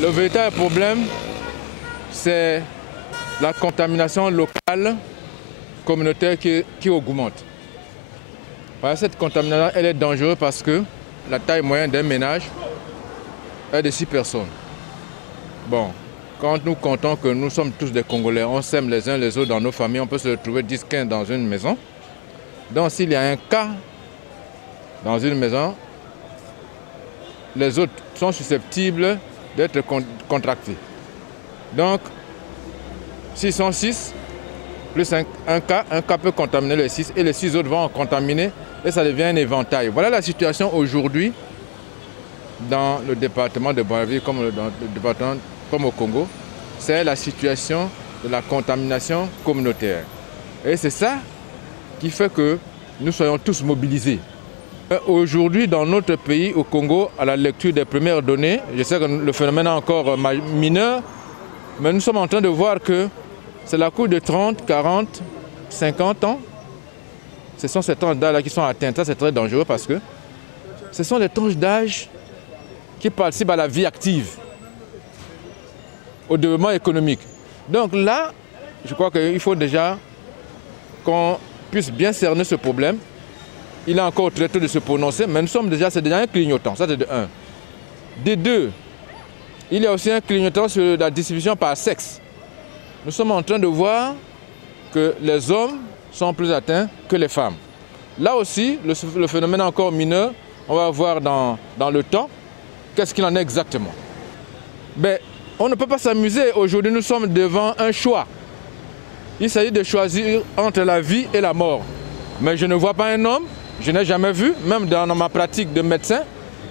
Le véritable problème, c'est la contamination locale communautaire qui augmente. Cette contamination, elle est dangereuse parce que la taille moyenne d'un ménage est de 6 personnes. Bon, quand nous comptons que nous sommes tous des Congolais, on s'aime les uns les autres dans nos familles, on peut se retrouver 10-15 dans une maison. Donc s'il y a un cas dans une maison, les autres sont susceptibles d'être contractés. Donc, s'ils sont 6, plus un cas peut contaminer les 6 et les 6 autres vont en contaminer et ça devient un éventail. Voilà la situation aujourd'hui dans le département de Brazzaville comme au Congo. C'est la situation de la contamination communautaire. Et c'est ça qui fait que nous soyons tous mobilisés. Aujourd'hui, dans notre pays, au Congo, à la lecture des premières données, je sais que le phénomène est encore mineur, mais nous sommes en train de voir que c'est la cour de 30, 40, 50 ans. Ce sont ces tranches d'âge qui sont atteintes. Ça, c'est très dangereux parce que ce sont des tranches d'âge qui participent à la vie active, au développement économique. Donc là, je crois qu'il faut déjà qu'on puisse bien cerner ce problème. Il est encore très tôt de se prononcer, mais c'est déjà un clignotant, ça c'est de 1. De 2, il y a aussi un clignotant sur la distribution par sexe. Nous sommes en train de voir que les hommes sont plus atteints que les femmes. Là aussi, le phénomène est encore mineur. On va voir dans le temps qu'est-ce qu'il en est exactement. Mais on ne peut pas s'amuser. Aujourd'hui, nous sommes devant un choix. Il s'agit de choisir entre la vie et la mort. Mais je ne vois pas un homme, je n'ai jamais vu, même dans ma pratique de médecin,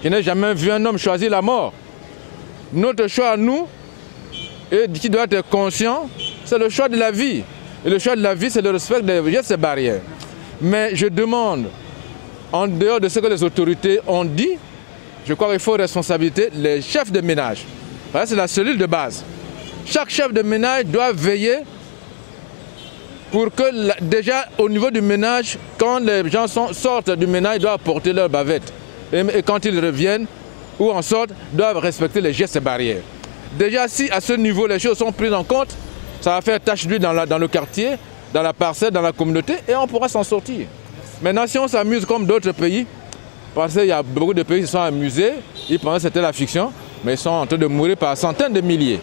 je n'ai jamais vu un homme choisir la mort. Notre choix à nous, et qui doit être conscient, c'est le choix de la vie. Et le choix de la vie, c'est le respect des gestes et barrières. Mais je demande, en dehors de ce que les autorités ont dit, je crois qu'il faut responsabiliser les chefs de ménage. C'est la cellule de base. Chaque chef de ménage doit veiller pour que, déjà au niveau du ménage, quand les gens sortent du ménage, ils doivent porter leur bavette. Et quand ils reviennent ou en sortent, ils doivent respecter les gestes et barrières. Déjà, si à ce niveau les choses sont prises en compte, ça va faire tache d'huile dans le quartier, dans la parcelle, dans la communauté, et on pourra s'en sortir. Maintenant, si on s'amuse comme d'autres pays, parce qu'il y a beaucoup de pays qui se sont amusés, ils pensaient que c'était la fiction, mais ils sont en train de mourir par centaines de milliers.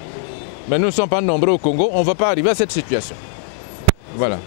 Mais nous ne sommes pas nombreux au Congo, on ne va pas arriver à cette situation. Voilà.